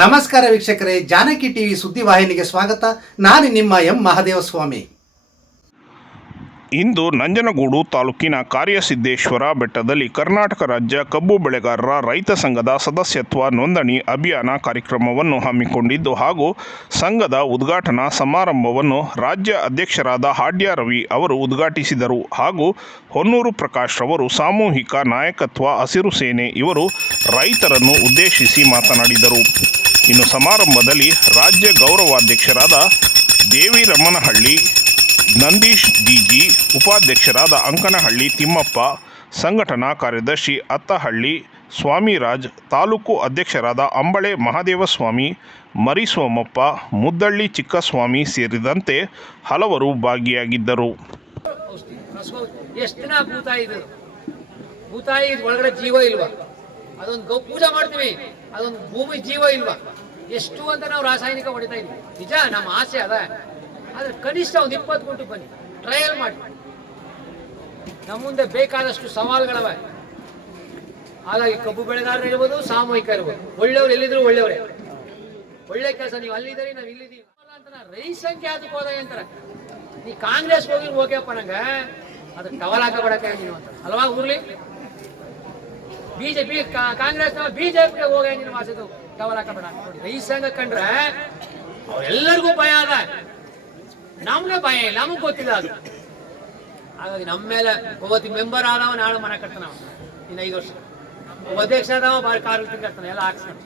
ನಮಸ್ಕಾರ ವೀಕ್ಷಕರೇ, ಜಾನಕಿ ಟಿವಿ ಸುದ್ದಿವಾಹಿನಿಗೆ ಸ್ವಾಗತ. ನಾನು ನಿಮ್ಮ ಎಂ ಮಹದೇವಸ್ವಾಮಿ. ಇಂದು ನಂಜನಗೂಡು ತಾಲೂಕಿನ ಕಾರ್ಯಸಿದ್ದೇಶ್ವರ ಬೆಟ್ಟದಲ್ಲಿ ಕರ್ನಾಟಕ ರಾಜ್ಯ ಕಬ್ಬು ಬೆಳೆಗಾರರ ರೈತ ಸಂಘದ ಸದಸ್ಯತ್ವ ನೋಂದಣಿ ಅಭಿಯಾನ ಕಾರ್ಯಕ್ರಮವನ್ನು ಹಮ್ಮಿಕೊಂಡಿದ್ದು ಹಾಗೂ ಸಂಘದ ಉದ್ಘಾಟನಾ ಸಮಾರಂಭವನ್ನು ರಾಜ್ಯ ಅಧ್ಯಕ್ಷರಾದ ಹಾಡ್ಯ ರವಿ ಅವರು ಉದ್ಘಾಟಿಸಿದರು ಹಾಗೂ ಹೊನ್ನೂರು ಪ್ರಕಾಶ್ ರವರು ಸಾಮೂಹಿಕ ನಾಯಕತ್ವ, ಹಸಿರು ಸೇನೆ ಇವರು ರೈತರನ್ನು ಉದ್ದೇಶಿಸಿ ಮಾತನಾಡಿದರು. ಇನ್ನು ಸಮಾರಂಭದಲ್ಲಿ ರಾಜ್ಯ ಗೌರವಾಧ್ಯಕ್ಷರಾದ ದೇವಿ ರಮ್ಮನಹಳ್ಳಿ ನಂದೀಶ್ ಡಿಜಿ, ಉಪಾಧ್ಯಕ್ಷರಾದ ಅಂಕನಹಳ್ಳಿ ತಿಮ್ಮಪ್ಪ, ಸಂಘಟನಾ ಕಾರ್ಯದರ್ಶಿ ಅತ್ತಹಳ್ಳಿ, ಸ್ವಾಮಿರಾಜ್, ತಾಲೂಕು ಅಧ್ಯಕ್ಷರಾದ ಅಂಬಳೆ ಮಹಾದೇವಸ್ವಾಮಿ, ಮರಿಸೋಮಪ್ಪ, ಮುದ್ದಳ್ಳಿ ಚಿಕ್ಕಸ್ವಾಮಿ ಸೇರಿದಂತೆ ಹಲವರು ಭಾಗಿಯಾಗಿದ್ದರು. ಭೂತಾಯಿ ಒಳಗಡೆ ಜೀವ ಇಲ್ವಾ? ಅದೊಂದು ಗೋ ಪೂಜೆ ಮಾಡ್ತೀವಿ. ಅದೊಂದು ಭೂಮಿ ಜೀವ ಇಲ್ವಾ? ಎಷ್ಟು ಅಂತ ನಾವು ರಾಸಾಯನಿಕ ಹೊಡಿತಾ ಇದ್ವಿ ನಿಜ, ನಮ್ಮ ಆಸೆ ಅದ. ಆದ್ರೆ ಕನಿಷ್ಠ ಒಂದು ಇಪ್ಪತ್ತು ಗುಂಟು ಬನ್ನಿ. ಟ್ರಯಲ್ ಮಾಡಿ. ನಮ್ಮ ಮುಂದೆ ಬೇಕಾದಷ್ಟು ಸವಾಲುಗಳವ. ಹಾಗಾಗಿ ಕಬ್ಬು ಬೆಳೆಗಾರರು ಇರ್ಬೋದು, ಸಾಮೂಹಿಕ ಇರ್ಬೋದು. ಒಳ್ಳೆಯವ್ರು ಎಲ್ಲಿದ್ರು ಒಳ್ಳೆಯವರೇ. ಒಳ್ಳೆ ಕೆಲಸ, ನೀವು ಅಲ್ಲಿದ್ದೀರಿ, ನಾವು ಇಲ್ಲಿದ್ದೀವಿ. ರೈತ ಸಂಖ್ಯೆ ಅದಕ್ಕೆ ಹೋದಾಗ ಅಂತಾರೆ ನೀ ಕಾಂಗ್ರೆಸ್ ಹೋಗಿ ಓಕೆಪ್ಪ ನಂಗೆ. ಅದ್ರ ಟವಲ್ ಹಾಕಬೇಡಕ್ಕೆ ನೀವು ಅಂತ. ಅಲ್ವಾ ಊರ್ಲಿ? ಬಿಜೆಪಿ ಕಾಂಗ್ರೆಸ್ ಬಿಜೆಪಿಗೆ ಹೋಗ ವಾಸಿದು ಟವಲ್ ಹಾಕಬೇಡ ನೋಡಿ ರೈತ ಸಂಘ ಕಂಡ್ರೆ ಅವ್ರೆಲ್ಲರಿಗೂ ಭಯ ಅದ. ನಮ್ಗೆ ಭಯ ಇಲ್ಲ, ನಮಗ್ ಗೊತ್ತಿಲ್ಲ ಅದು. ಹಾಗಾಗಿ ನಮ್ಮ ಮೇಲೆ ಒಬ್ಬತ್ತಿ ಮೆಂಬರ್ ಆದವ, ನಾಳೆ ಮನೆ ಕಟ್ತಾನ. ಇನ್ನು ಐದು ವರ್ಷ. ಒಬ್ಬ ಅಧ್ಯಕ್ಷ ಆದವ ಬಾರಿ ಕಾರು ಕಟ್ತಾನೆ, ಎಲ್ಲ ಹಾಕ್ಸ್ಕೊಂಡು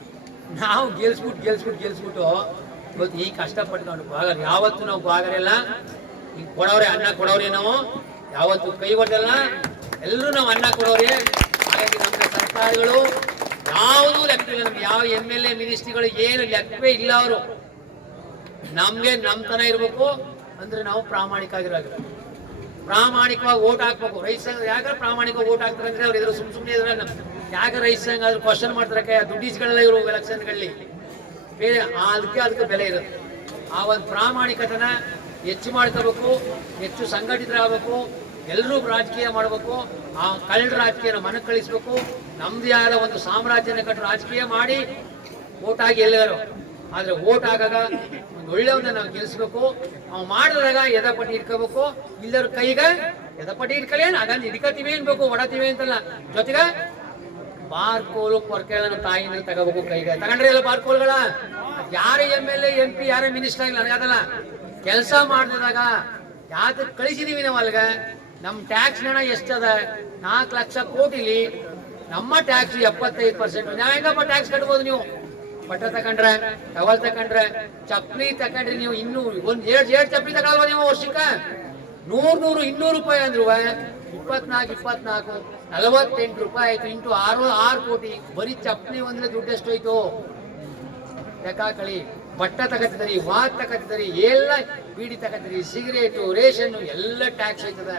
ನಾವು ಗೆಲ್ಸ್ಬಿಟ್ಟು ಗೆಲ್ಸ್ಬಿಟ್ಟು ಗೆಲ್ಸ್ಬಿಟ್ಟು ಇವತ್ತು ಈ ಕಷ್ಟಪಟ್ಟು ನಾವು ಭಾಗ ಯಾವತ್ತು ನಾವು ಭಾಗರಿಲ್ಲ ಈಗ ಕೊಡೋರೆ ಅನ್ನ ಕೊಡೋರೆ ನಾವು. ಯಾವತ್ತು ಕೈ ಒಡ್ಡಲ್ಲ ಎಲ್ಲರೂ ನಾವು ಅನ್ನ ಕೊಡೋರೆ. ಹಾಗಾಗಿ ನಮ್ಮ ಸರ್ಕಾರಗಳು ಯಾವುದೂ ಲೆಕ್ಕವಿಲ್ಲ. ನಮ್ಗೆ ಯಾವ ಎಂ ಎಲ್ ಎ ಮಿನಿಸ್ಟ್ರಿಗಳು ಏನು ಲೆಕ್ಕವೇ ಇಲ್ಲ ಅವರು. ನಮ್ಗೆ ನಮ್ತನ ಇರಬೇಕು ಅಂದ್ರೆ ನಾವು ಪ್ರಾಮಾಣಿಕ ಆಗಿರೋದು ಪ್ರಾಮಾಣಿಕವಾಗಿ ಓಟ್ ಹಾಕ್ಬೇಕು. ರೈತ ಸಂಘ ಯಾಕೆ ಪ್ರಾಮಾಣಿಕವಾಗಿ ಓಟ್ ಹಾಕ್ತಾರೆ ಅಂದ್ರೆ ಅವ್ರು ಇದ್ರ ಸುಮ್ ಸುಮ್ಮನೆ ಇದ್ರೆ ಯಾಕೆ ರೈತ ಸಂಘ ಆದ್ರೂ ಕ್ವಶನ್ ಮಾಡ್ತಾರೆ ದುಡ್ಡೀಸ್ಗಳೆಲ್ಲ ಇವರು ಎಲೆಕ್ಷನ್ಗಳಲ್ಲಿ ಬೇರೆ ಅದಕ್ಕೆ ಅದಕ್ಕೆ ಬೆಲೆ ಇರುತ್ತೆ. ಆ ಒಂದು ಪ್ರಾಮಾಣಿಕತನ ಹೆಚ್ಚು ಮಾಡ್ಕೋಬೇಕು, ಹೆಚ್ಚು ಸಂಘಟಿತರಾಗಬೇಕು ಎಲ್ಲರೂ ರಾಜಕೀಯ ಮಾಡಬೇಕು, ಆ ಕಳ್ಳ ರಾಜಕೀಯನ ಮನಕ್ಕೆ ಕಳಿಸ್ಬೇಕು ನಮ್ದೇ ಆದ ಒಂದು ಸಾಮ್ರಾಜ್ಯನ ಕಟ್ಟು ರಾಜಕೀಯ ಮಾಡಿ ಓಟ್ ಆಗಿ ಎಲ್ಲರೂ. ಆದ್ರೆ ಓಟ್ ಆಗಾಗ ಒಂದು ಒಳ್ಳೆಯವನ್ನ ನಾವು ಗೆಲ್ಸ್ಬೇಕು. ನಾವು ಮಾಡಿದಾಗ ಎದಪಟ್ಟಿ ಇಟ್ಕೋಬೇಕು. ಇಲ್ಲರ ಕೈಗ ಎದಪಟ್ಟಿ ಇಟ್ಕೊಳ್ಳೇನು ಹಾಗಂದ್ ಹಿಡ್ಕತೀವಿ ಅನ್ಬೇಕು ಒಡತೀವಿ ಅಂತಲ್ಲ. ಜೊತೆಗೆ ಬಾರ್ಕೋಲು ಕೊರ್ಕೆಳನ ತಾಯಿನ ತಗೋಬೇಕು ಕೈಗೆ. ತಗೊಂಡ್ರೆ ಎಲ್ಲ ಬಾರ್ಕೋಲ್ಗಳ? ಯಾರ M L A M P ಯಾರೇ ಮಿನಿಸ್ಟರ್ ಆಗಿಲ್ಲ ನನಗದಲ್ಲ ಕೆಲಸ ಮಾಡಿದಾಗ ಯಾತಕ್ಕೆ ಕಳಿಸಿದೀವಿ ನಾವು ಅಲ್ಗ ನಮ್ಮ ಟ್ಯಾಕ್ಸ್ ಹಣ ಎಷ್ಟದ ನಾಲ್ಕು ಲಕ್ಷ ಕೋಟಿಲಿ ನಮ್ಮ ಟ್ಯಾಕ್ಸ್ ಎಪ್ಪತ್ತೈದು ಪರ್ಸೆಂಟ್ ನ್ಯಾಯಂಗಪ್ಪ ಟ್ಯಾಕ್ಸ್ ಕಟ್ಬೋದು ನೀವು. ಬಟ್ಟೆ ತಕೊಂಡ್ರೆ ಟವಲ್ ತಕೊಂಡ್ರೆ ಚಪ್ಪಲಿ ತಕೊಂಡ್ರೆ ನೀವು ಇನ್ನೂ ಒಂದ್ ಎರಡ್ ಎರಡ್ ಚಪ್ಪಲಿ ತಗೊಳ್ವ ನೀವು ವರ್ಷಕ್ಕ? ನೂರ್ ನೂರು, ಇನ್ನೂರು ರೂಪಾಯಿ ಅಂದ್ರು ಇಪ್ಪತ್ನಾಲ್ಕು ಇಪ್ಪತ್ನಾಲ್ಕು, ನಲವತ್ತೆಂಟು ರೂಪಾಯಿ ಆಯ್ತು. ಇಂಟು ಆರು ಆರು ಕೋಟಿ. ಬರೀ ಚಪ್ಪಲಿ ಒಂದ್ರೆ ದುಡ್ಡು ಎಷ್ಟೋಯ್ತು? ಲೆಕ್ಕಾಕಳಿ. ಬಟ್ಟೆ ತಗತ್ತಿದ್ರಿ, ವಾತ್ ತಗತ್ತಿದ್ರಿ, ಎಲ್ಲ ಬೀಡಿ ತಗತ್ತಿದ್ರಿ, ಸಿಗರೇಟು ರೇಷನ್ ಎಲ್ಲ ಟ್ಯಾಕ್ಸ್ ಆಯ್ತದ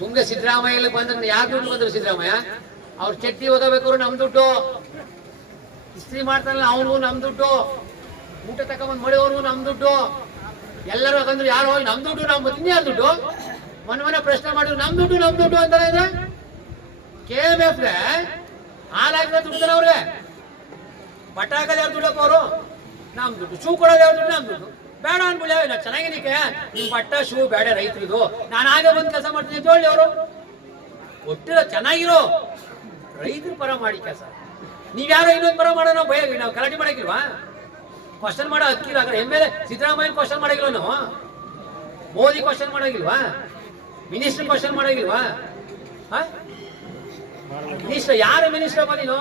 ಸುಂಗ ಸಿದ್ದರಾಮಯ್ಯ ಬಂದ್ರೆ ಯಾರು ದುಡ್ಡು ಬಂದ್ರು ಸಿದ್ದರಾಮಯ್ಯ? ಅವ್ರ ಚಟ್ನಿ ಓದಬೇಕು ನಮ್ ದುಡ್ಡು. ಇಸ್ತ್ರಿ ಮಾಡ್ತಾನಲ್ಲ ಅವನು ನಮ್ ದುಡ್ಡು. ಊಟ ತಕೊಂಡ್ ಮಳೆಯವ್ರು ನಮ್ ದುಡ್ಡು. ಎಲ್ಲರೂ ಹಾಕಂದ್ರು ಯಾರು ಹೋಗಿ ನಮ್ ದುಡ್ಡು ನಮ್ ಯಾರು ದುಡ್ಡು? ಮನೆ ಮನೆ ಪ್ರಶ್ನೆ ಮಾಡಿದ್ರು, ನಮ್ ದುಡ್ಡು ನಮ್ ದುಡ್ಡು ಅಂತಾರೆ ಇದ್ರೆ ಕೆ ಹಾಲಾಗಿದ್ರೆ ದುಡ್ಡು ಅವ್ರಿಗೆ. ಬಟ್ಟ ಹಾಕೋದು ಯಾರು ದುಡ್ಡಪ್ಪ ಅವರು? ನಮ್ ದುಡ್ಡು. ಶೂ ಕೊಡೋದು ಯಾರು ದುಡ್ಡು? ನಮ್ ದುಡ್ಡು. ಬೇಡ ಅನ್ಬಿಡ ನಾ ಚೆನ್ನಾಗಿನಿಕೆ ನಿಮ್ ಬಟ್ಟ, ಶೂ ಬೇಡ ರೈತರಿದು. ನಾನು ಆಗ ಬಂದು ಕೆಲಸ ಮಾಡ್ತೀನಿ ಹೇಳಿ ಅವರು. ಒಟ್ಟಿರೋ ಚೆನ್ನಾಗಿರೋ ರೈತರ ಪರ ಮಾಡಿ ಕೆಲಸ. ನೀವ್ಯಾರೋ ಇನ್ನೊಂದು ಪರ ಮಾಡೋಣ ಭಯ, ನಾವು ಗಲಾಟೆ ಮಾಡಕ್ಕಿಲ್ವಾ? ಕ್ವಶನ್ ಮಾಡೋ ಹಕ್ಕಿಲ್ಲ, ಆದ್ರೆ M L A Siddaramaiah question ಮಾಡಿಲ್ವ ನಾವು? ಮೋದಿ ಕ್ವಶನ್ ಮಾಡಂಗಿಲ್ವಾ ಮಿನಿಸ್ಟರ್ ಕ್ವಶನ್ ಮಾಡಂಗಿಲ್ವಾ ಮಿನಿಸ್ಟರ್ ಯಾರು ಮಿನಿಸ್ಟರ್ ಅಪ್ಪ ನೀನು?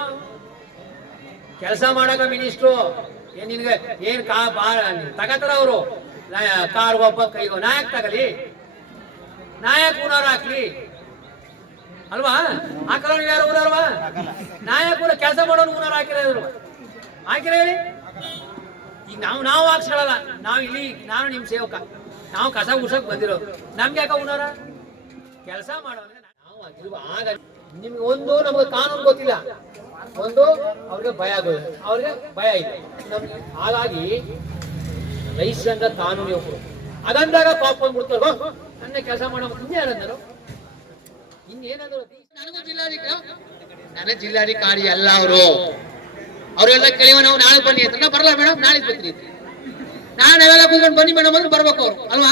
ಕೆಲಸ ಮಾಡಕ ಮಿನಿಸ್ಟ್ರು ಏನ್ ನಿನ್ಗೆ ಏನ್ ಕಾ ತಗತಾರ ಅವರು? ಕಾರ್ ಒಬ್ಬ ಕೈಗೋ, ನಾಯಕ್ ತಗಲಿ. ನಾಯಕ್ ಪುನರ್ ಹಾಕ್ಲಿ. ಅಲ್ವಾ? ಆ ನೀವು ಯಾರು ಊರಲ್ವಾ ನಾಯಕರು ಕೆಲಸ ಮಾಡೋನು ಊರಾರ ಹಾಕಿರೋದ್ರು ಹಾಕಿರ ಹೇಳಿ? ಈಗ ನಾವು ನಾವು ಹಾಕ್ಸ್ಕೊಳಲ್ಲ. ನಾವು ಇಲ್ಲಿ, ನಾನು ನಿಮ್ ಸೇವಕ. ನಾವು ಕಸ ಉಡ್ಸಕ್ ಬಂದಿರೋದು. ನಮ್ಗೆ ಯಾಕ ಊನಾರ ಕೆಲಸ ಮಾಡೋದ್ರೆ ನಾವು ಆಗ ನಿಮ್ಗೆ ಒಂದು ನಮಗೆ ಕಾನೂನು ಗೊತ್ತಿಲ್ಲ. ಒಂದು ಅವ್ರಿಗೆ ಭಯ ಆಗೋದು. ಅವ್ರಿಗೆ ಭಯ ಇದೆ ನಮ್ಗೆ ಹಾಗಾಗಿ ರೈಸ್ ಸಂಘ ಕಾನೂನು ಒಬ್ಬರು ಅದಂದಾಗ ಪಾಪ ಬಂದ್ಬಿಡ್ತಾರೆ ನನ್ನ ಕೆಲಸ ಮಾಡೋ ಇನ್ನೇನಂದ್ರು ಜಿಲ್ಲಾಧಿಕಾರಿ. ನನ್ನ ಜಿಲ್ಲಾಧಿಕಾರಿ ಅಲ್ಲ ಅವರು. ಅವರೆಲ್ಲ ಕೇಳಿವ ನಾವು ನಾಳೆ ಬನ್ನಿ ಅಂತ. ಬರಲ್ಲ ಮೇಡಮ್ ನಾಳೆ ಬರ್ತೀನಿ. ನಾನು ಕೂತ್ಕೊಂಡು ಬನ್ನಿ ಮೇಡಮ್ ಅಂದ್ರೆ ಬರ್ಬೇಕು ಅವ್ರು. ಅಲ್ವಾ?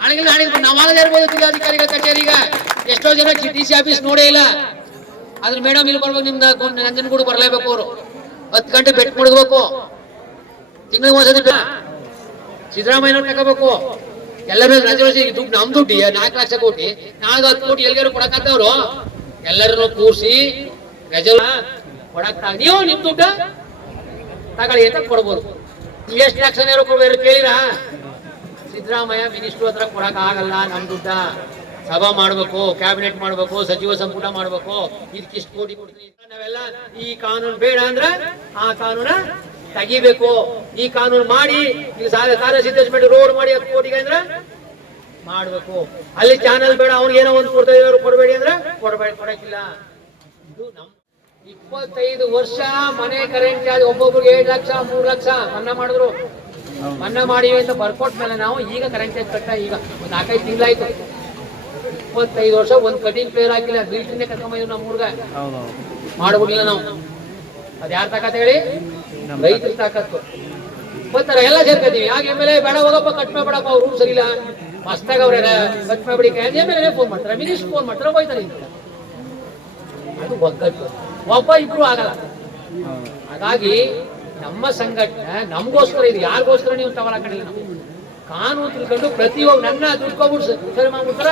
ನಾಳೆಗೆ ನಾಳೆಗೆ ಬನ್ನಿ. ನಾವು ಆಗದೇ ಇರ್ಬೋದು ಜಿಲ್ಲಾಧಿಕಾರಿಗಳ ಕಚೇರಿಗ ಎಷ್ಟೋ ಜನ ಡಿ ಸಿ ಆಫೀಸ್ ನೋಡೇ ಇಲ್ಲ. ಆದ್ರೆ ಮೇಡಮ್ ಇಲ್ಲಿ ಬರ್ಬೇಕು ನಿಮ್ದು ನಂಜನಗೂಡು ಬರ್ಲೇಬೇಕು ಅವರು. ಹತ್ತು ಗಂಟೆ ಬೆಟ್ ಮುಡ್ಬೇಕು ತಿಂಗಳಿಗೆ ಒಂದ್ಸತಿ ಬೆ- ಸಿದ್ದರಾಮಯ್ಯನವ್ರು ಮೇಲೆ ದುಡ್ಡು ನಮ್ ದುಡ್ಡು ನಾಲ್ಕು ಲಕ್ಷ ಕೋಟಿ. ನಾಲ್ಕು ಹತ್ತು ಕೋಟಿ ಎಲ್ಗಾರು ಕೊಡಕತ್ತವ್ರು ಎಲ್ಲರನ್ನು ಕೂರಿಸಿ ರಿಸರ್ವ್ ಕೊಡಕ್ ನೀವು ನಿಮ್ ದುಡ್ಡು ತಗೊಳ್ಳಿ ಅಂತ ಕೊಡ್ಬೋದು. ಎಷ್ಟು ಲಕ್ಷ ನೇರು ಕೊಡ್ಬೇಕು ಕೇಳಿರಾ? ಸಿದ್ದರಾಮಯ್ಯ ಮಿನಿಸ್ಟ್ರು ಹತ್ರ ಕೊಡಕ್ ಆಗಲ್ಲ ನಮ್ ದುಡ್ಡ. ಸಭಾ ಮಾಡ್ಬೇಕು, ಕ್ಯಾಬಿನೆಟ್ ಮಾಡ್ಬೇಕು, ಸಚಿವ ಸಂಪುಟ ಮಾಡ್ಬೇಕು. ಇದಕ್ಕೆ ಇಷ್ಟು ಕೋಟಿ ಕೊಡ್ತೀವಿ ನಾವೆಲ್ಲ ಈ ಕಾನೂನು ಬೇಡ ಅಂದ್ರೆ ಆ ಕಾನೂನ ತೆಗಿಬೇಕು. ಈ ಕಾನೂನು ಮಾಡಿ ಇಲ್ಲಿ ಕಾರ್ಯ ಸಿದ್ದೇಶ್ವರ ರೋಡ್ ಮಾಡಿ ಹತ್ತು ಕೋಟಿಗೆ ಅಂದ್ರೆ ಮಾಡ್ಬೇಕು. ಅಲ್ಲಿ ಚಾನಲ್ ಬೇಡ ಅವ್ನಿಗೆ ಏನೋ ಒಂದು ಕೊಡ್ತಾ ಇದ್ರು ಕೊಡಬೇಡಿ ಅಂದ್ರೆ ಕೊಡಬೇಡಿ ಕೊಡಕ್ಕಿಲ್ಲ. ಇದು ನಮ್ ಇಪ್ಪತ್ತೈದು ವರ್ಷ ಮನೆ ಕರೆಂಟ್ ಚಾರ್ಜ್ ಒಬ್ಬೊಬ್ರಿಗೆ ಏಳು ಲಕ್ಷ ಮೂರು ಲಕ್ಷ ಮನ್ನಾ ಮಾಡಿದ್ರು. ಮನ್ನಾ ಮಾಡಿ ಅಂತ ಬರ್ಕೊಟ್ ಮೇಲೆ ನಾವು ಈಗ ಕರೆಂಟ್ ಚಾರ್ಜ್ ಕಟ್ಟ ಈಗ ಒಂದು ನಾಲ್ಕೈದು ತಿಂಗಳಾಯ್ತು. ಇಪ್ಪತ್ತೈದು ವರ್ಷ ಒಂದು ಕಟಿಂಗ್ ಪ್ಲೇಯರ್ ಹಾಕಿಲ್ಲ ಬಿಲ್ಟಿನೇ ಕರ್ಕೊಂಬಂದಿವಿ ನಮ್ಮ ಹುಡುಗ ಮಾಡ್ಬಿಡ್ಲಿಲ್ಲ ನಾವು. ಅದ್ ಯಾರ ತಾಕತ್ ಹೇಳಿ? ರೈತರ ತಾಕತ್ತು ಬರ್ತಾರೆ ಎಲ್ಲ ಸೇರ್ಕೊತೀವಿ ಆಗ ಎಂ ಎಲ್ ಎ ಬೇಡ ಹೋಗಪ್ಪ ಕಟ್ ಬೇಡಪ್ಪ ಅವ್ರು ರೂಮ್ ಸರಿಯಿಲ್ಲ. ಮಸ್ತಾಗ ಅವ್ರ ಕಟ್ ಮಾಡ್ಬಿಡಿ ಎಂ ಎಲ್ ಎ ಫೋನ್ ಮಾಡ್ತಾರೆ? ಮಿನಿಸ್ಟರ್ ಫೋನ್ ಮಾಡ್ತಾರೆ ಹೋಯ್ತಾರೆ ಅದು ಒಗ್ಗಟ್ಟು. ಒಬ್ಬ ಇಬ್ರು ಆಗಲ್ಲ. ಹಾಗಾಗಿ ನಮ್ಮ ಸಂಘಟನೆ ನಮಗೋಸ್ಕರ ಇದು ಯಾರಿಗೋಸ್ಕರ ನೀವು ತವರ ನಾವು. ಕಾನೂನು ತಿಳ್ಕೊಂಡು ಪ್ರತಿಯೊಬ್ಬ ನನ್ನ ದುಡ್ಡು ಕೊಟ್ಬಿಟ್ಟು ಸರಿ ಮಾಡ್ಬಿಡ್ತಾರ.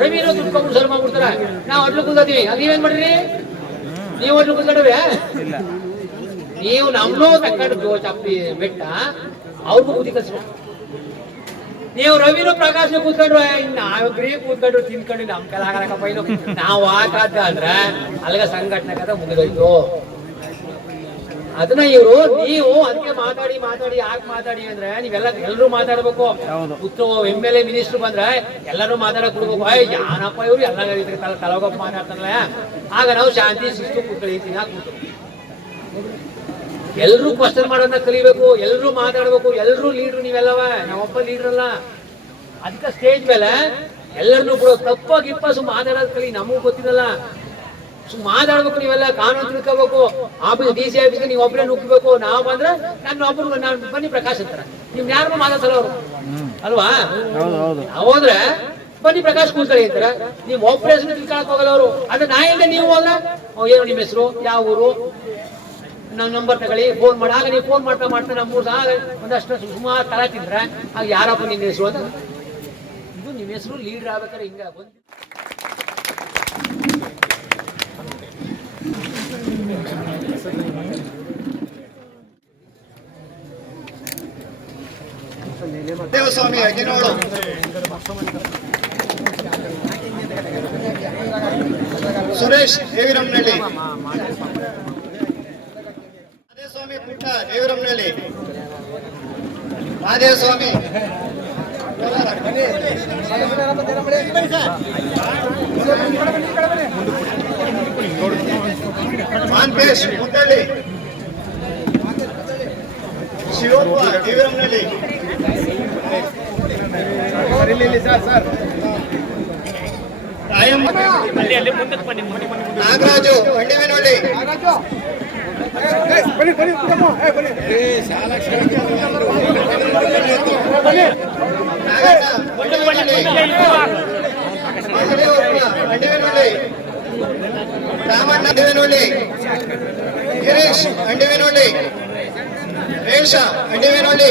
ರವಿನೂ ದುಡ್ಕೊಬಿಟ್ಟು ಸರಿ ಮಾಡ್ಬಿಡ್ತಾರ. ನಾವು ಅಡ್ಲು ಕೂದೀವಿ ಅದು ನೀವೇನ್ ಮಾಡ್ರಿ? ನೀವು ಅಡ್ಲು ಕೂತ್ಕೊಂಡ್ರೆ ನೀವು ನಮ್ಮನ್ನೂ ತಕೊಂಡು ಚಪ್ಪಿ ಬೆಟ್ಟ ಅವ್ರಿಗೂ ಬುದ್ಧಿ ಕಸ ನೀವು ರವಿನು ಪ್ರಕಾಶ್ ಕೂತ್ಕೊಂಡ್ರು ನಾವಿಬ್ರಿ ಕೂತ್ಕೊಂಡ್ರು ತಿನ್ಕೊಂಡು ನಮ್ ಕೈಲ ಆಗಲ್ಲಕ್ಕಪ್ಪ ಇದು ನಾವು ಹಾಕಾದ ಅಂದ್ರೆ ಅಲ್ಗ ಸಂಘಟನೆ ಕದ ಮುಗಿದೋಯ್ತು ಅದನ್ನ ಇವರು ನೀವು ಅದಕ್ಕೆ ಮಾತಾಡಿ ಮಾತಾಡಿ ಯಾಕೆ ಮಾತಾಡಿ ಅಂದ್ರೆ ನೀವೆಲ್ಲ ಎಲ್ಲರೂ ಮಾತಾಡ್ಬೇಕು. ಉತ್ತರ ಎಂ ಎಲ್ ಎ ಮಿನಿಸ್ಟರ್ ಬಂದ್ರೆ ಎಲ್ಲರೂ ಮಾತಾಡಕ್ ಕೊಡ್ಬೇಕು ಯಾನಪ್ಪ ಇವ್ರು ಎಲ್ಲ ತಲೆ ತಲಗೋಪ್ ಮಾತಾಡ್ತಾರಲ್ಲ. ಆಗ ನಾವು ಶಾಂತಿ ಶಿಸ್ತು ಕೂತ್ಕೊಳ್ತೀವಿ ಕೂತು ಎಲ್ರೂ ಕ್ವಶನ್ ಮಾಡೋದನ್ನ ಕಲಿಬೇಕು ಎಲ್ಲರೂ ಮಾತಾಡ್ಬೇಕು ಎಲ್ರೂ ಲೀಡ್ರು ನೀವೆಲ್ಲವ. ನಾವೊಬ್ಬ ಲೀಡರ್ ಅಲ್ಲ. ಅದಕ್ಕೆ ಸ್ಟೇಜ್ ಮೇಲೆ ಎಲ್ಲರನ್ನೂ ಕೂಡ ತಪ್ಪ ಗಿಪ್ಪ ಸುಮ್ ಮಾತಾಡೋದ್ ಕಲಿ ನಮಗೂ ಗೊತ್ತಿರಲ್ಲ. ಸುಮ್ ಮಾತಾಡ್ಬೇಕು ನೀವೆಲ್ಲ ಕಾನೂನು ತಿಳ್ಕೋಬೇಕು. ಆಫೀಸ್ ಡಿ ಸಿ ಆಫೀಸ್ಗೆ ನೀವು ಒಬ್ಬರೇ ನುಗ್ಗಬೇಕು. ನಾವು ಬಂದ್ರೆ ನಾನು ಒಬ್ಬರು ನಾನು ಬನ್ನಿ ಪ್ರಕಾಶ್ ಅಂತಾರೆ. ನಿಮ್ ಯಾರು ಮಾತಾಡ್ಸಲ್ಲ ಅವರು? ಅಲ್ವಾ? ಹೋದ್ರೆ ಬನ್ನಿ ಪ್ರಕಾಶ್ ಕೂತ್ಕೊಳ್ಳಿ ಅಂತಾರೆ. ನೀವು ಒಬ್ಬರೇ ತಿಳ್ಕೊಳಕ್ ಹೋಗಲ್ಲ ಅವರು. ಅದ್ರ ನಾ ಇಲ್ಲದೆ ನೀವು ಹೋದ್ರೆ? ಅವ್ ಏನು ನಿಮ್ಮ ಹೆಸರು? ಯಾವ ಊರು? ನಮ್ಮ ನಂಬರ್ ತಗೊಳ್ಳಿ ಫೋನ್ ಮಾಡಿ. ಆಗ ನೀವು ಫೋನ್ ಮಾಡ್ತಾ ಮಾಡ್ತಾ ನಮ್ಮ ಮೂರು ಆಗ ಒಂದಷ್ಟು ಸುಮಾರು ತರ ತಿಂದ್ರೆ, ಆಗ ಯಾರಪ್ಪ ನಿನ್ನ ಹೆಸರು ಅಂತ. ಇದು ನಿಮ್ಮ ಹೆಸರು ಲೀಡರ್ ಆಗ್ಬೇಕಾದ್ರೆ ಹಿಂಗ ಬಂದು ಸುರೇಶ್ ದೇವಿರಮ್ನಳ್ಳಿ ಪುಟ್ಟ ಮಹಾದೇವ ಸ್ವಾಮಿ. ಮಾನ್ಪೇಶ್ ಮುದ್ದಳ್ಳಿ ಶಿವಪ್ಪ ದೇವರಮ್ಮನಲ್ಲಿ ನಾಗರಾಜು ಬಂಡಿವಿನೊಳ್ಳಿ రామన్న అంటే వినండి గిరీష్ అంటే వినండి. రేష అంటే వినండి.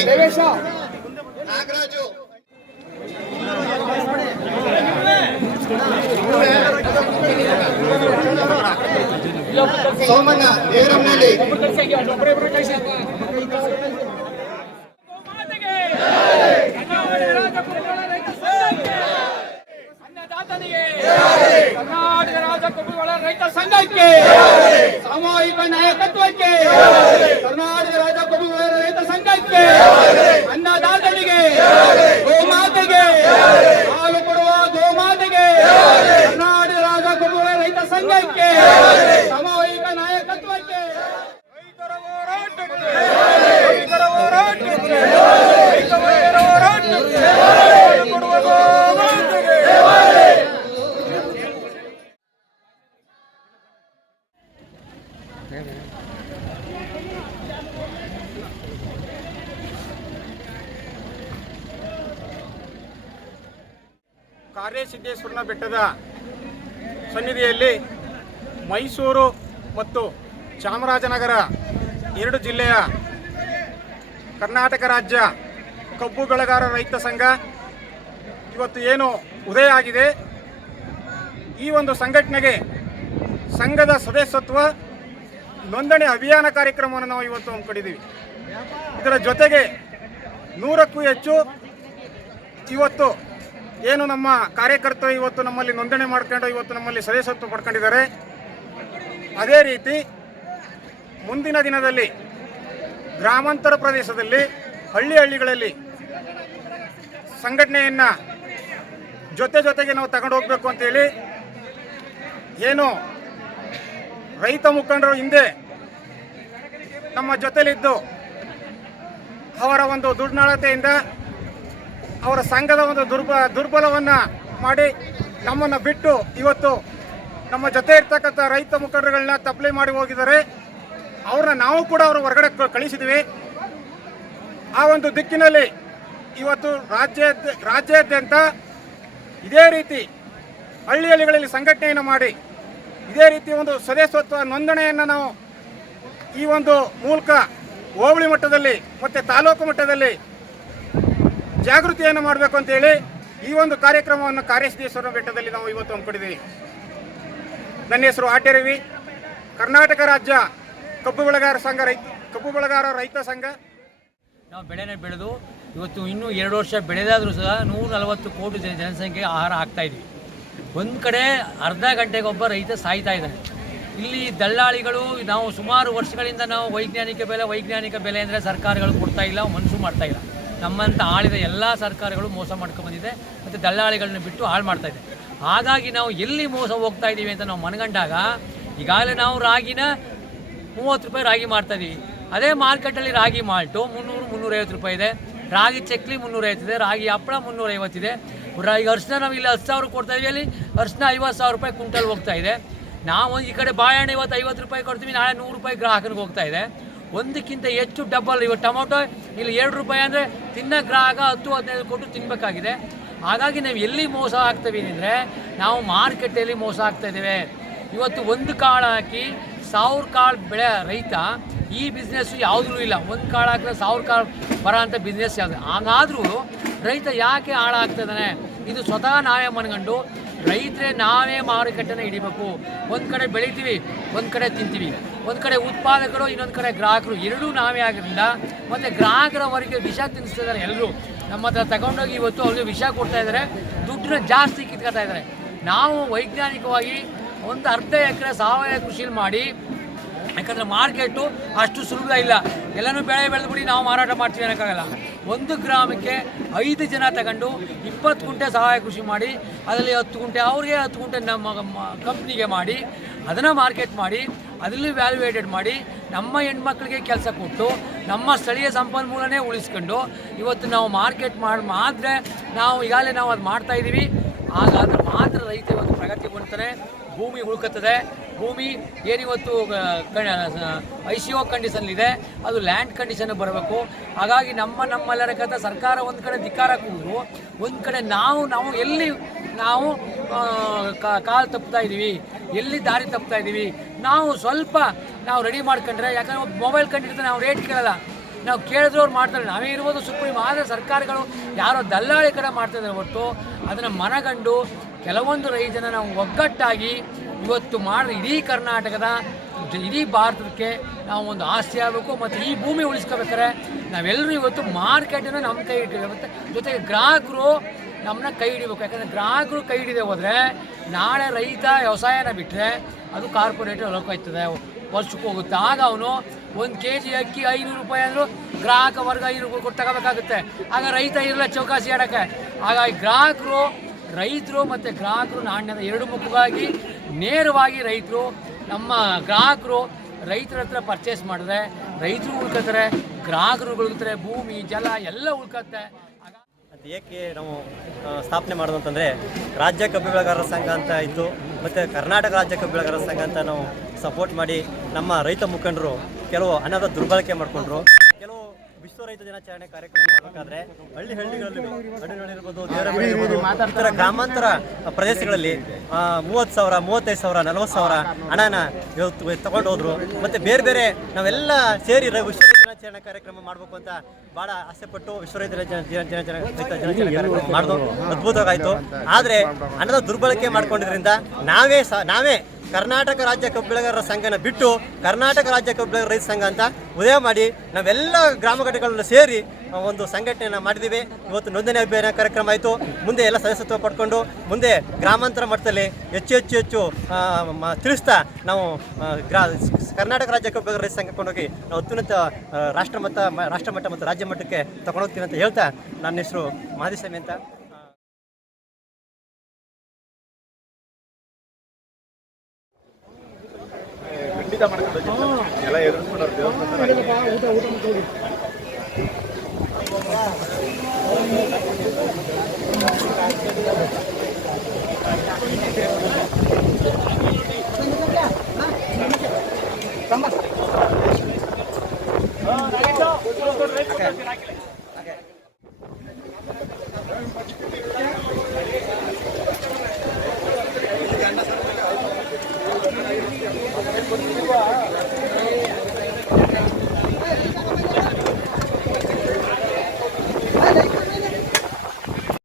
ಸೋಮಣ್ಣ ದೇವರಮ್ನಳ್ಳಿ ಬೆಟ್ಟದ ಸನ್ನಿಧಿಯಲ್ಲಿ ಮೈಸೂರು ಮತ್ತು ಚಾಮರಾಜನಗರ ಎರಡು ಜಿಲ್ಲೆಯ ಕರ್ನಾಟಕ ರಾಜ್ಯ ಕಬ್ಬು ಬೆಳೆಗಾರ ರೈತ ಸಂಘ ಇವತ್ತು ಏನು ಉದಯ ಆಗಿದೆ? ಈ ಒಂದು ಸಂಘಟನೆಗೆ ಸಂಘದ ಸದಸ್ಯತ್ವ, ನೋಂದಣಿ ಅಭಿಯಾನ ಕಾರ್ಯಕ್ರಮವನ್ನು ನಾವು ಇವತ್ತು ಹಮ್ಮಿಕೊಂಡಿದ್ದೀವಿ. ಇದರ ಜೊತೆಗೆ ನೂರಕ್ಕೂ ಹೆಚ್ಚು ಇವತ್ತು ಏನು ನಮ್ಮ ಕಾರ್ಯಕರ್ತರು ಇವತ್ತು ನಮ್ಮಲ್ಲಿ ನೋಂದಣಿ ಮಾಡ್ಕೊಂಡು ಇವತ್ತು ನಮ್ಮಲ್ಲಿ ಸದಸ್ಯತ್ವ ಪಡ್ಕೊಂಡಿದ್ದಾರೆ. ಅದೇ ರೀತಿ ಮುಂದಿನ ದಿನದಲ್ಲಿ ಗ್ರಾಮಾಂತರ ಪ್ರದೇಶದಲ್ಲಿ ಹಳ್ಳಿ ಹಳ್ಳಿಗಳಲ್ಲಿ ಸಂಘಟನೆಯನ್ನು ಜೊತೆ ಜೊತೆಗೆ ನಾವು ತಗೊಂಡು ಹೋಗ್ಬೇಕು ಅಂತೇಳಿ ಏನು ರೈತ ಮುಖಂಡರು ಹಿಂದೆ ನಮ್ಮ ಜೊತೆಲಿದ್ದು ಅವರ ಒಂದು ದುರ್ನಡತೆಯಿಂದ ಅವರ ಸಂಘದ ಒಂದು ದುರ್ಬ ದುರ್ಬಲವನ್ನು ಮಾಡಿ ನಮ್ಮನ್ನು ಬಿಟ್ಟು ಇವತ್ತು ನಮ್ಮ ಜೊತೆ ಇರ್ತಕ್ಕಂಥ ರೈತ ಮುಖಂಡರುಗಳನ್ನ ತಪ್ಪಲೆ ಮಾಡಿ ಹೋಗಿದ್ದಾರೆ. ಅವ್ರನ್ನ ನಾವು ಕೂಡ ಅವರು ಹೊರಗಡೆ ಕಳಿಸಿದ್ವಿ. ಆ ಒಂದು ದಿಕ್ಕಿನಲ್ಲಿ ಇವತ್ತು ರಾಜ್ಯ ರಾಜ್ಯಾದ್ಯಂತ ಇದೇ ರೀತಿ ಹಳ್ಳಿ ಹಳ್ಳಿಗಳಲ್ಲಿ ಸಂಘಟನೆಯನ್ನು ಮಾಡಿ ಇದೇ ರೀತಿ ಒಂದು ಸದಸ್ಯತ್ವ ನೋಂದಣಿಯನ್ನು ನಾವು ಈ ಒಂದು ಮೂಲಕ ಹೋಬಳಿ ಮಟ್ಟದಲ್ಲಿ ಮತ್ತು ತಾಲೂಕು ಮಟ್ಟದಲ್ಲಿ ಜಾಗೃತಿಯನ್ನು ಮಾಡಬೇಕು ಅಂತೇಳಿ ಈ ಒಂದು ಕಾರ್ಯಕ್ರಮವನ್ನು ಕಾರ್ಯಸಿದ್ದೇಶ್ವರ ಬೆಟ್ಟದಲ್ಲಿ ನಾವು ಇವತ್ತು ಹಮ್ಮಿಕೊಂಡಿದ್ದೀವಿ. ನನ್ನ ಹೆಸರು ಆಟೆರವಿ ರವಿ. ಕರ್ನಾಟಕ ರಾಜ್ಯ ಕಬ್ಬು ಬೆಳೆಗಾರ ಸಂಘ ರೈತ, ಕಬ್ಬು ಬೆಳೆಗಾರ ರೈತ ಸಂಘ. ನಾವು ಬೆಳೆನ ಬೆಳೆದು ಇವತ್ತು ಇನ್ನೂ ಎರಡು ವರ್ಷ ಬೆಳೆದಾದರೂ ಸಹ ನೂರ ನಲವತ್ತು ಕೋಟಿ ಜನ ಜನಸಂಖ್ಯೆಗೆ ಆಹಾರ ಹಾಕ್ತಾ ಇದ್ವಿ. ಒಂದು ಕಡೆ ಅರ್ಧ ಗಂಟೆಗೆ ಒಬ್ಬ ರೈತ ಸಾಯ್ತಾ ಇದ್ದಾನೆ. ಇಲ್ಲಿ ದಲ್ಲಾಳಿಗಳು ನಾವು ಸುಮಾರು ವರ್ಷಗಳಿಂದ ನಾವು ವೈಜ್ಞಾನಿಕ ಬೆಲೆ ವೈಜ್ಞಾನಿಕ ಬೆಲೆ ಅಂದರೆ ಸರ್ಕಾರಗಳು ಕೊಡ್ತಾ ಇಲ್ಲ ಮನಸ್ಸು ಮಾಡ್ತಾ ಇಲ್ಲ. ನಮ್ಮಂತ ಆಳಿದ ಎಲ್ಲ ಸರ್ಕಾರಗಳು ಮೋಸ ಮಾಡ್ಕೊಂಡು ಬಂದಿದೆ ಮತ್ತು ದಲ್ಲಾಳಿಗಳನ್ನ ಬಿಟ್ಟು ಹಾಳು ಇದೆ. ಹಾಗಾಗಿ ನಾವು ಎಲ್ಲಿ ಮೋಸ ಹೋಗ್ತಾ ಇದ್ದೀವಿ ಅಂತ ನಾವು ಮನಗಂಡಾಗ ಈಗಾಗಲೇ ನಾವು ರಾಗಿನ ಮೂವತ್ತು ರೂಪಾಯಿ ರಾಗಿ ಮಾಡ್ತಾ ಇದ್ದೀವಿ ಅದೇ ಮಾರ್ಕೆಟಲ್ಲಿ ರಾಗಿ ಮಾಲ್ಟು ಮುನ್ನೂರು, ಮುನ್ನೂರೈವತ್ತು ರೂಪಾಯಿ ಇದೆ. ರಾಗಿ ಚಕ್ಲಿ ಮುನ್ನೂರೈವತ್ತಿದೆ ರಾಗಿ ಹಪ್ಪಳ ಮುನ್ನೂರೈವತ್ತಿದೆ ಈಗ ಅರ್ಶಿನ ನಾವು ಇಲ್ಲಿ ಹತ್ತು ಸಾವಿರ ಕೊಡ್ತಾ ಇದೀವಿ. ಅಲ್ಲಿ ಅರ್ಶಿನ ಐವತ್ತು ಸಾವಿರ ರೂಪಾಯಿ ಕುಂಟಲ್ ಹೋಗ್ತಾ ಇದೆ. ನಾವು ಈ ಕಡೆ ಬಾಳೆಹಣ್ಣು ಇವತ್ತು ಐವತ್ತು ರೂಪಾಯಿ ಕೊಡ್ತೀವಿ. ನಾಳೆ ನೂರು ರೂಪಾಯಿ ಗ್ರಾಹಕನಿಗೆ ಹೋಗ್ತಾ ಇದೆ. ಒಂದಕ್ಕಿಂತ ಹೆಚ್ಚು ಡಬ್ಬಲ್ ಇವಾಗ ಟೊಮೊಟೊ. ಇಲ್ಲಿ ಎರಡು ರೂಪಾಯಿ ಅಂದರೆ ತಿನ್ನ ಗ್ರಾಹಕ ಹತ್ತು ಹದಿನೈದು ಕೊಟ್ಟು ತಿನ್ನಬೇಕಾಗಿದೆ ಹಾಗಾಗಿ ನಾವು ಎಲ್ಲಿ ಮೋಸ ಆಗ್ತೀವಿ ಅಂದರೆ ನಾವು ಮಾರುಕಟ್ಟೆಯಲ್ಲಿ ಮೋಸ ಆಗ್ತಾ ಇದ್ದೇವೆ. ಇವತ್ತು ಒಂದು ಕಾಳು ಹಾಕಿ ಸಾವಿರ ಕಾಳು ಬೆಳೆ ರೈತ, ಈ ಬಿಸ್ನೆಸ್ಸು ಯಾವುದೂ ಇಲ್ಲ. ಒಂದು ಕಾಳು ಹಾಕಿದ್ರೆ ಸಾವಿರ ಕಾಳು ಬರೋ ಅಂಥ ಬಿಸ್ನೆಸ್ ಯಾವುದು. ಹಾಗಾದರೂ ರೈತ ಯಾಕೆ ಹಾಳಾಗ್ತದಾನೆ ಇದು ಸ್ವತಃ ನಾವೇ ಮನ್ಗಂಡು ರೈತರೇ ನಾವೇ ಮಾರುಕಟ್ಟೆನ ಹಿಡಿಬೇಕು. ಒಂದು ಕಡೆ ಬೆಳಿತೀವಿ, ಒಂದು ಕಡೆ ತಿಂತೀವಿ. ಒಂದು ಕಡೆ ಉತ್ಪಾದಕರು, ಇನ್ನೊಂದು ಕಡೆ ಗ್ರಾಹಕರು, ಎರಡೂ ನಾವೇ ಆಗಿದ್ದರಿಂದ ಮತ್ತು ಗ್ರಾಹಕರವರೆಗೆ ವಿಷ ತಿನ್ನಿಸ್ತಿದ್ದಾರೆ ಎಲ್ಲರೂ ನಮ್ಮ ಹತ್ರ ತಗೊಂಡೋಗಿ ಇವತ್ತು ಅವ್ರಿಗೆ ವಿಷ ಕೊಡ್ತಾ ಇದ್ದಾರೆ. ದುಡ್ಡನ್ನ ಜಾಸ್ತಿ ಕಿತ್ಕೊಳ್ತಾ ಇದ್ದಾರೆ. ನಾವು ವೈಜ್ಞಾನಿಕವಾಗಿ ಒಂದು ಅರ್ಧ ಎಕರೆ ಸಾವಯವ ಕೃಷಿಲಿ ಮಾಡಿ, ಯಾಕಂದರೆ ಮಾರ್ಕೆಟು ಅಷ್ಟು ಸುಲಭ ಇಲ್ಲ. ಎಲ್ಲನೂ ಬೆಳೆ ಬೆಳೆದ್ಬಿಡಿ, ನಾವು ಮಾರಾಟ ಮಾಡ್ತೀವಿ ಅನ್ನೋಕ್ಕಾಗಲ್ಲ. ಒಂದು ಗ್ರಾಮಕ್ಕೆ ಐದು ಜನ ತಗೊಂಡು ಇಪ್ಪತ್ತು ಗುಂಟೆ ಸಹಾಯ ಕೃಷಿ ಮಾಡಿ, ಅದರಲ್ಲಿ ಹತ್ತು ಗುಂಟೆ ಅವ್ರಿಗೆ, ಹತ್ತು ಗುಂಟೆ ನಮ್ಮ ಕಂಪ್ನಿಗೆ ಮಾಡಿ, ಅದನ್ನು ಮಾರ್ಕೆಟ್ ಮಾಡಿ, ಅದರಲ್ಲಿ ವ್ಯಾಲ್ಯೂಯೇಟೆಡ್ ಮಾಡಿ, ನಮ್ಮ ಹೆಣ್ಮಕ್ಳಿಗೆ ಕೆಲಸ ಕೊಟ್ಟು, ನಮ್ಮ ಸ್ಥಳೀಯ ಸಂಪನ್ಮೂಲನೇ ಉಳಿಸ್ಕೊಂಡು, ಇವತ್ತು ನಾವು ಮಾರ್ಕೆಟ್ ಮಾಡಿ ಮಾತ್ರ ನಾವು ಈಗಾಗಲೇ ನಾವು ಅದು ಮಾಡ್ತಾ ಇದ್ದೀವಿ ಹಾಗಾದ್ರೆ ಮಾತ್ರ ರೈತ ಇವತ್ತು ಪ್ರಗತಿ ಹೊಂದ್ತಾನೆ. ಭೂಮಿ ಉಳ್ಕತ್ತದೆ ಭೂಮಿ ಏನಿವತ್ತು ಐ ಸಿ ಒ ಕಂಡೀಷನ್ಲಿದೆ ಅದು ಲ್ಯಾಂಡ್ ಕಂಡೀಷನ್ ಬರಬೇಕು. ಹಾಗಾಗಿ ನಮ್ಮ ನಮ್ಮೆಲ್ಲರ ಕಥ ಸರ್ಕಾರ ಒಂದು ಕಡೆ ಧಿಕ್ಕಾರ ಕೂದ್ರು ಒಂದು ಕಡೆ ನಾವು ನಾವು ಎಲ್ಲಿ ನಾವು ಕಾಲು ತಪ್ತಾ ಇದ್ದೀವಿ ಎಲ್ಲಿ ದಾರಿ ತಪ್ತಾ ಇದ್ದೀವಿ ನಾವು ಸ್ವಲ್ಪ ನಾವು ರೆಡಿ ಮಾಡ್ಕೊಂಡ್ರೆ, ಯಾಕಂದ್ರೆ ಮೊಬೈಲ್ ಕಂಡಿಡಿದ್ರೆ ನಾವು ರೇಟ್ ಕೇಳಲ್ಲ. ನಾವು ಕೇಳಿದ್ರು ಅವ್ರು ಮಾಡ್ತಾರೆ. ನಾವೇ ಇರ್ಬೋದು ಸುಪ್ರೀಂ. ಆದರೆ ಸರ್ಕಾರಗಳು ಯಾರೋ ದಲ್ಲಾಳಿ ಕಡೆ ಮಾಡ್ತಿದ್ದಾರೆ ಹೊರತು, ಅದನ್ನು ಮನಗಂಡು ಕೆಲವೊಂದು ರೈತನ ನಾವು ಒಗ್ಗಟ್ಟಾಗಿ ಇವತ್ತು ಮಾಡಿ ಇಡೀ ಕರ್ನಾಟಕದ, ಇಡೀ ಭಾರತಕ್ಕೆ ನಾವು ಒಂದು ಆಸ್ತಿ ಆಗಬೇಕು ಮತ್ತು ಈ ಭೂಮಿ ಉಳಿಸ್ಕೋಬೇಕಾದ್ರೆ ನಾವೆಲ್ಲರೂ ಇವತ್ತು ಮಾರ್ಕೆಟನ್ನು ನಮ್ಮ ಕೈ ಇಟ್ಟಿದ್ದೇವೆ. ಮತ್ತು ಜೊತೆಗೆ ಗ್ರಾಹಕರು ನಮ್ಮನ್ನ ಕೈ ಹಿಡಿಬೇಕು. ಯಾಕಂದರೆ ಗ್ರಾಹಕರು ಕೈ ಹಿಡಿದೇ ಹೋದರೆ ನಾಳೆ ರೈತ ವ್ಯವಸಾಯನ ಬಿಟ್ಟರೆ ಅದು ಕಾರ್ಪೊರೇಟ್ ಹೊಲಕ್ಕೋಯ್ತದೆ ವರ್ಷಕ್ಕೆ ಹೋಗುತ್ತೆ. ಆಗ ಅವನು ಒಂದು ಕೆ ಜಿ ಅಕ್ಕಿ ಐನೂರು ರೂಪಾಯಿ ಅಂದರೂ ಗ್ರಾಹಕ ವರ್ಗ ಐನೂರು ರೂಪಾಯಿ ಕೊಟ್ಟು ತಗೋಬೇಕಾಗುತ್ತೆ. ಆಗ ರೈತ ಇರಲ್ಲ ಚೌಕಾಸಿ ಆಡೋಕ್ಕೆ ಹಾಗಾಗಿ ಗ್ರಾಹಕರು ರೈತರು ಮತ್ತು ಗ್ರಾಹಕರು ನಾಣ್ಯದ ಎರಡು ಮುಖವಾಗಿ ನೇರವಾಗಿ ರೈತರು, ನಮ್ಮ ಗ್ರಾಹಕರು ರೈತರ ಹತ್ರ ಪರ್ಚೇಸ್ ಮಾಡಿದ್ರೆ, ರೈತರು ಉಳ್ಕೋತಾರೆ ಗ್ರಾಹಕರು ಉಳ್ಕೋತಾರೆ ಭೂಮಿ, ಜಲ ಎಲ್ಲ ಉಳ್ಕತ್ತೆ ಅದು ಏಕೆ ನಾವು ಸ್ಥಾಪನೆ ಮಾಡೋದು ಅಂತಂದರೆ, ರಾಜ್ಯ ಕಬ್ಬು ಬೆಳೆಗಾರರ ಸಂಘ ಅಂತ ಇತ್ತು, ಮತ್ತು ಕರ್ನಾಟಕ ರಾಜ್ಯ ಕಬ್ಬು ಬೆಳೆಗಾರರ ಸಂಘ ಅಂತ ನಾವು ಸಪೋರ್ಟ್ ಮಾಡಿ ನಮ್ಮ ರೈತ ಮುಖಂಡರು ಕೆಲವು ಹಣದ ದುರ್ಬಳಕೆ ಮಾಡಿಕೊಂಡ್ರು. ವಿಶ್ವ ರೈತ ದಿನಾಚರಣೆ ಕಾರ್ಯಕ್ರಮ ಮಾಡಬೇಕಾದ್ರೆ ಹಳ್ಳಿ ಹಳ್ಳಿಗಳಲ್ಲಿ ಇತರ ಗ್ರಾಮಾಂತರ ಪ್ರದೇಶಗಳಲ್ಲಿ ಮೂವತ್ತು ಸಾವಿರ ಮೂವತ್ತೈದು ಸಾವಿರ ನಲವತ್ತು ಸಾವಿರ ಹಣನ ಇವತ್ತು ತಗೊಂಡು ಹೋದ್ರು. ಮತ್ತೆ ಬೇರೆ ಬೇರೆ ನಾವೆಲ್ಲ ಸೇರಿ ವಿಶ್ವ ರೈತ ದಿನಾಚರಣೆ ಕಾರ್ಯಕ್ರಮ ಮಾಡಬೇಕು ಅಂತ ಬಹಳ ಆಸೆಪಟ್ಟು ವಿಶ್ವ ರೈತ ದಿನ- ದಿನ- ದಿನಾಚರಣೆ ಕಾರ್ಯಕ್ರಮ ಮಾಡಿದ್ರು ಅದ್ಭುತವಾಗಾಯ್ತು. ಆದರೆ ಹಣದ ದುರ್ಬಳಕೆ ಮಾಡ್ಕೊಂಡಿದ್ರಿಂದ ನಾವೇ ನಾವೇ ಕರ್ನಾಟಕ ರಾಜ್ಯ ಕಬ್ಬು ಸಂಘನ ಬಿಟ್ಟು ಕರ್ನಾಟಕ ರಾಜ್ಯ ಕಬ್ಬು ರೈತ ಸಂಘ ಅಂತ ಉದಯ ಮಾಡಿ ನಾವೆಲ್ಲ ಗ್ರಾಮ ಘಟಕಗಳನ್ನು ಸೇರಿ ಒಂದು ಸಂಘಟನೆಯನ್ನು ಮಾಡಿದ್ದೀವಿ ಇವತ್ತು ನೋಂದಣಿ ಅಭಿಯಾನ ಕಾರ್ಯಕ್ರಮ ಆಯಿತು. ಮುಂದೆ ಎಲ್ಲ ಸದಸ್ಯತ್ವ ಪಡ್ಕೊಂಡು ಮುಂದೆ ಗ್ರಾಮಾಂತರ ಮಟ್ಟದಲ್ಲಿ ಹೆಚ್ಚು ಹೆಚ್ಚು ಹೆಚ್ಚು ತಿಳಿಸ್ತಾ ನಾವು ಗ್ರಾ, ಕರ್ನಾಟಕ ರಾಜ್ಯ ಕಬ್ಬು ರೈತ ಸಂಘ ಕೊಂಡೋಗಿ ನಾವು ಅತ್ಯುನ್ನತ ರಾಷ್ಟ್ರಮಟ್ಟ ರಾಷ್ಟ್ರಮಟ್ಟ ಮತ್ತು ರಾಜ್ಯ ಮಟ್ಟಕ್ಕೆ ತಗೊಂಡೋಗ್ತೀನಿ ಅಂತ ಹೇಳ್ತಾ ನನ್ನ ಹೆಸರು ಮಹದೇಸ್ವಾಮಿ ಅಂತ. ಊಟ ಮಾಡ್ಕೊಂಡು ಎಲ್ಲ ಎದುರ್ಕೊಂಡು ದೇವಸ್ಥಾನ